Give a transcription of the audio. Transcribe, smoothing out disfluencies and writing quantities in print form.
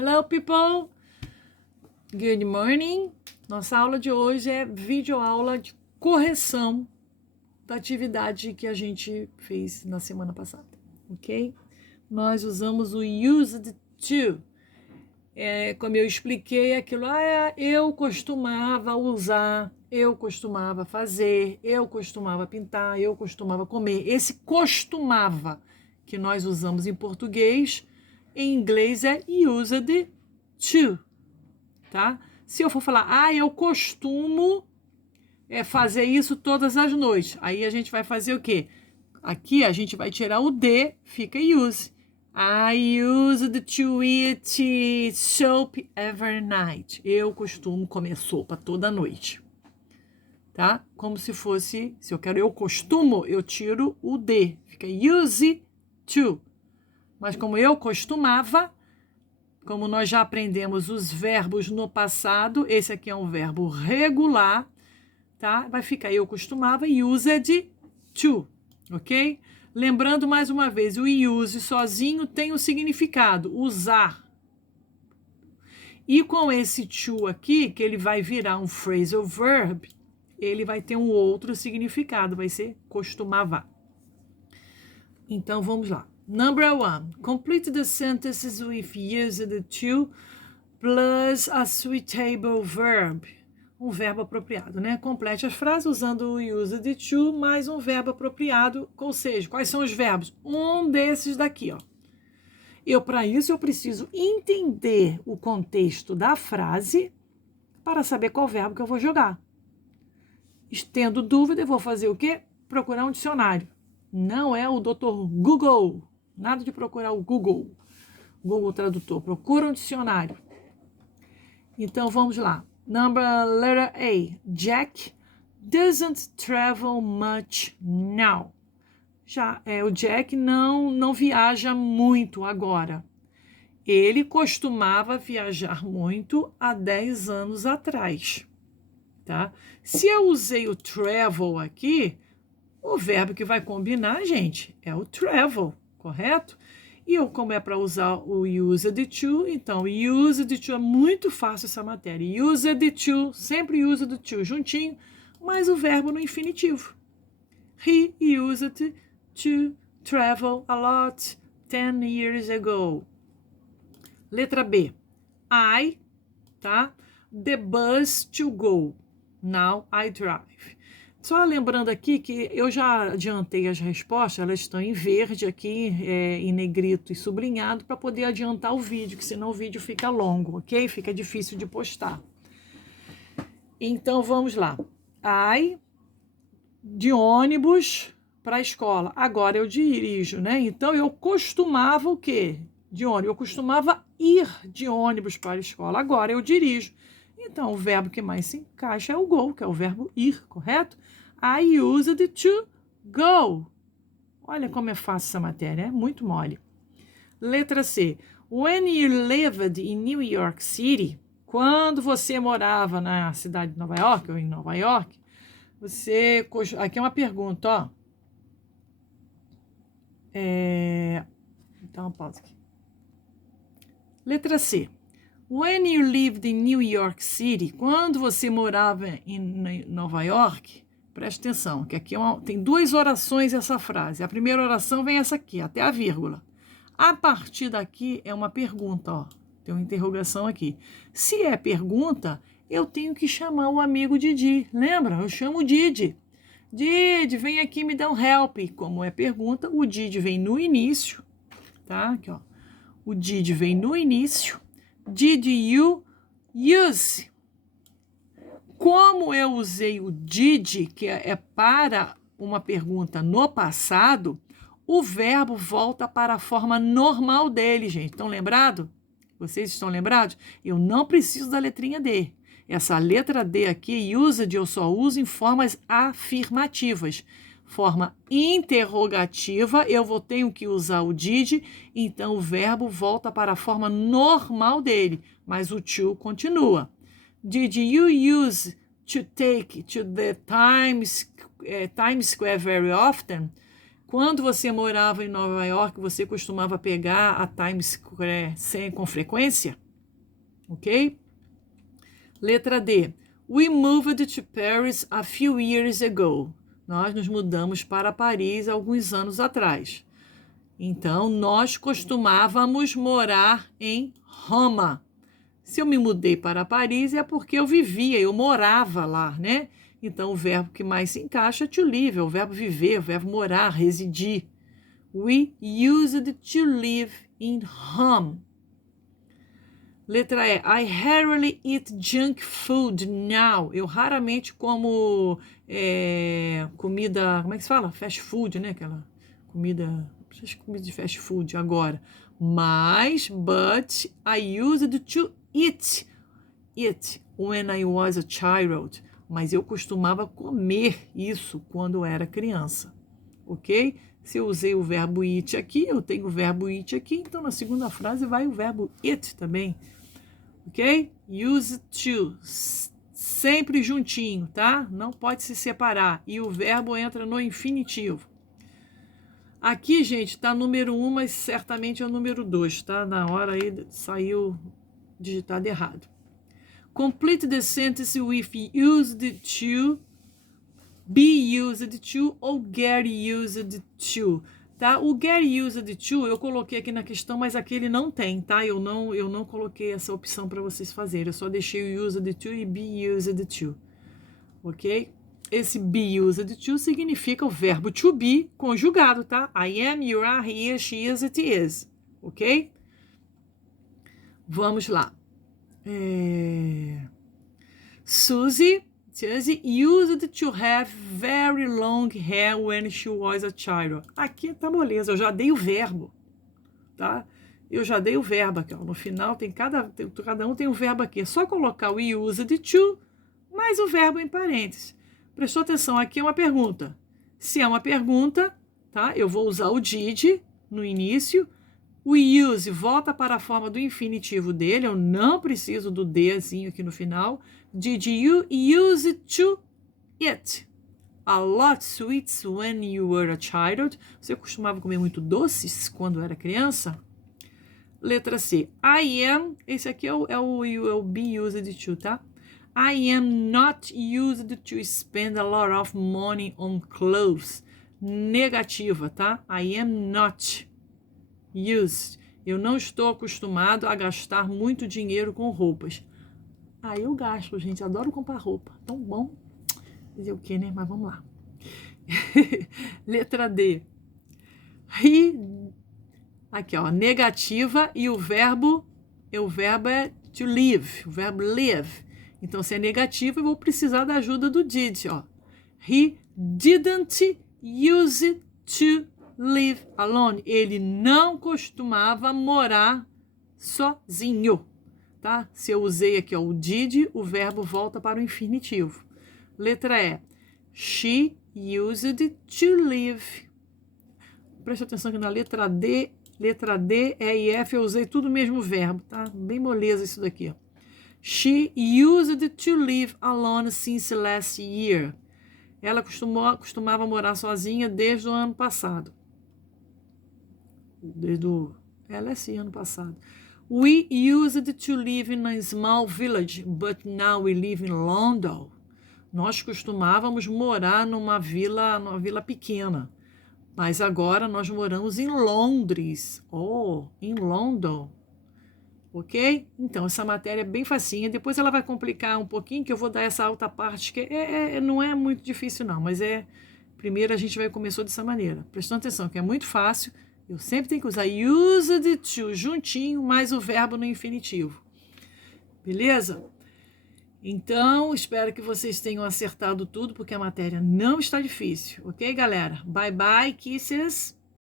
Hello, people! Good morning! Nossa aula de hoje é videoaula de correção da atividade que a gente fez na semana passada, ok? Nós usamos o used to. Como eu expliquei, aquilo, eu costumava usar, eu costumava fazer, eu costumava pintar, eu costumava comer. Esse costumava que nós usamos em português, em inglês é used to, tá? Se eu for falar, eu costumo fazer isso todas as noites, aí a gente vai fazer o quê? Aqui a gente vai tirar o D, fica use. I used to eat soap every night. Eu costumo comer sopa toda noite, tá? Como se fosse, se eu quero eu costumo, eu tiro o D, fica use to. Mas como eu costumava, como nós já aprendemos os verbos no passado, esse aqui é um verbo regular, tá? Vai ficar eu costumava, used to, ok? Lembrando mais uma vez, o use sozinho tem o significado, usar. E com esse to aqui, que ele vai virar um phrasal verb, ele vai ter um outro significado, vai ser costumava. Então vamos lá. Number 1. Complete the sentences with used to plus a suitable verb. Um verbo apropriado, né? Complete as frases usando o used to mais um verbo apropriado, ou seja, quais são os verbos? Um desses daqui, ó. Para isso, eu preciso entender o contexto da frase para saber qual verbo que eu vou jogar. Tendo dúvida, eu vou fazer o quê? Procurar um dicionário. Não é o Dr. Google. Nada de procurar o Google. Google Tradutor. Procura um dicionário. Então, vamos lá. Letter A. Jack doesn't travel much now. O Jack não viaja muito agora. Ele costumava viajar muito há 10 anos atrás. Tá? Se eu usei o travel aqui, o verbo que vai combinar, gente, é o travel, correto? E como é para usar o used to, então used to é muito fácil essa matéria. Used to, sempre used to juntinho, mas o verbo no infinitivo. He used to travel a lot 10 years ago. Letra B. I, tá? The bus to go. Now I drive. Só lembrando aqui que eu já adiantei as respostas, elas estão em verde aqui, em negrito e sublinhado, para poder adiantar o vídeo, que senão o vídeo fica longo, ok? Fica difícil de postar. Então, vamos lá. I, de ônibus para a escola. Agora eu dirijo, né? Então, eu costumava o quê? De ônibus. Eu costumava ir de ônibus para a escola. Agora eu dirijo. Então, o verbo que mais se encaixa é o go, que é o verbo ir, correto? I used to go. Olha como é fácil essa matéria, é muito mole. Letra C. When you lived in New York City, quando você morava na cidade de Nova York, ou em Nova York, aqui é uma pergunta, ó. Então, pausa aqui. Letra C. When you lived in New York City, quando você morava em Nova York, preste atenção, que aqui tem duas orações essa frase. A primeira oração vem essa aqui, até a vírgula. A partir daqui é uma pergunta, ó. Tem uma interrogação aqui. Se é pergunta, eu tenho que chamar o amigo Didi. Lembra? Eu chamo o Didi. Didi, vem aqui me dar um help. Como é pergunta, o Didi vem no início, tá? Aqui, ó. O Didi vem no início. Did you use? Como eu usei o did, que é para uma pergunta no passado, o verbo volta para a forma normal dele, gente. Estão lembrados? Vocês estão lembrados? Eu não preciso da letrinha D. Essa letra D aqui, used, eu só uso em formas afirmativas. Forma interrogativa, tenho que usar o did, então o verbo volta para a forma normal dele, mas o to continua. Did you use to take to the Times Square very often? Quando você morava em Nova York, você costumava pegar a Times Square com frequência? ok? Letra D. We moved to Paris a few years ago. Nós nos mudamos para Paris alguns anos atrás. Então, nós costumávamos morar em Roma. Se eu me mudei para Paris é porque eu vivia, eu morava lá, né? Então, o verbo que mais se encaixa é to live, é o verbo viver, o verbo morar, residir. We used to live in Rome. Letra E. I rarely eat junk food now. Eu raramente como comida, como é que se fala? Fast food, né? Aquela comida de fast food agora. Mas, but I used to eat it when I was a child. Mas eu costumava comer isso quando eu era criança, ok? Se eu usei o verbo eat aqui, eu tenho o verbo eat aqui, então na segunda frase vai o verbo it também, ok? Use to, sempre juntinho, tá? Não pode se separar. E o verbo entra no infinitivo. Aqui, gente, tá número 1, mas certamente é o número 2, tá? Na hora aí saiu digitado errado. Complete the sentence with used to, be used to ou get used to, tá? O get used to eu coloquei aqui na questão, mas aqui ele não tem, tá? Eu não coloquei essa opção para vocês fazerem. Eu só deixei o used to e be used to, ok? Esse be used to significa o verbo to be conjugado, tá? I am, you are, he is, she is, it is. Ok? Vamos lá. Suzy used to have very long hair when she was a child. Aqui tá moleza, eu já dei o verbo, tá? Eu já dei o verbo aqui, ó. No final cada um tem um verbo aqui. É só colocar o used to mais o verbo em parênteses. Prestou atenção, aqui é uma pergunta. Se é uma pergunta, tá? Eu vou usar o did no início. O use volta para a forma do infinitivo dele. Eu não preciso do dezinho aqui no final. Did you use to eat a lot sweets when you were a child? Você costumava comer muito doces quando era criança? Letra C. I am. Esse aqui é o be used to, tá? I am not used to spend a lot of money on clothes. Negativa, tá? I am not used. Eu não estou acostumado a gastar muito dinheiro com roupas. Eu gasto, gente. Adoro comprar roupa. Tão bom. Dizer o quê, né? Mas vamos lá. Letra D. Aqui, ó. Negativa e o verbo é to live. O verbo live. Então, se é negativo, eu vou precisar da ajuda do did, ó. He didn't use to live alone. Ele não costumava morar sozinho, tá? Se eu usei aqui, ó, o did, o verbo volta para o infinitivo. Letra E. She used to live. Preste atenção que na letra D, E e F, eu usei tudo o mesmo verbo, tá? Bem moleza isso daqui, ó. She used to live alone since last year. Ela costumava morar sozinha desde o ano passado. Esse ano passado. We used to live in a small village, but now we live in London. Nós costumávamos morar numa vila pequena, mas agora nós moramos em Londres. Em London. Ok? Então, essa matéria é bem facinha. Depois ela vai complicar um pouquinho, que eu vou dar essa outra parte, que não é muito difícil não, mas primeiro a gente começou dessa maneira. Prestando atenção, que é muito fácil. Eu sempre tenho que usar used to juntinho, mais o verbo no infinitivo. Beleza? Então, espero que vocês tenham acertado tudo, porque a matéria não está difícil. Ok, galera? Bye, bye, kisses!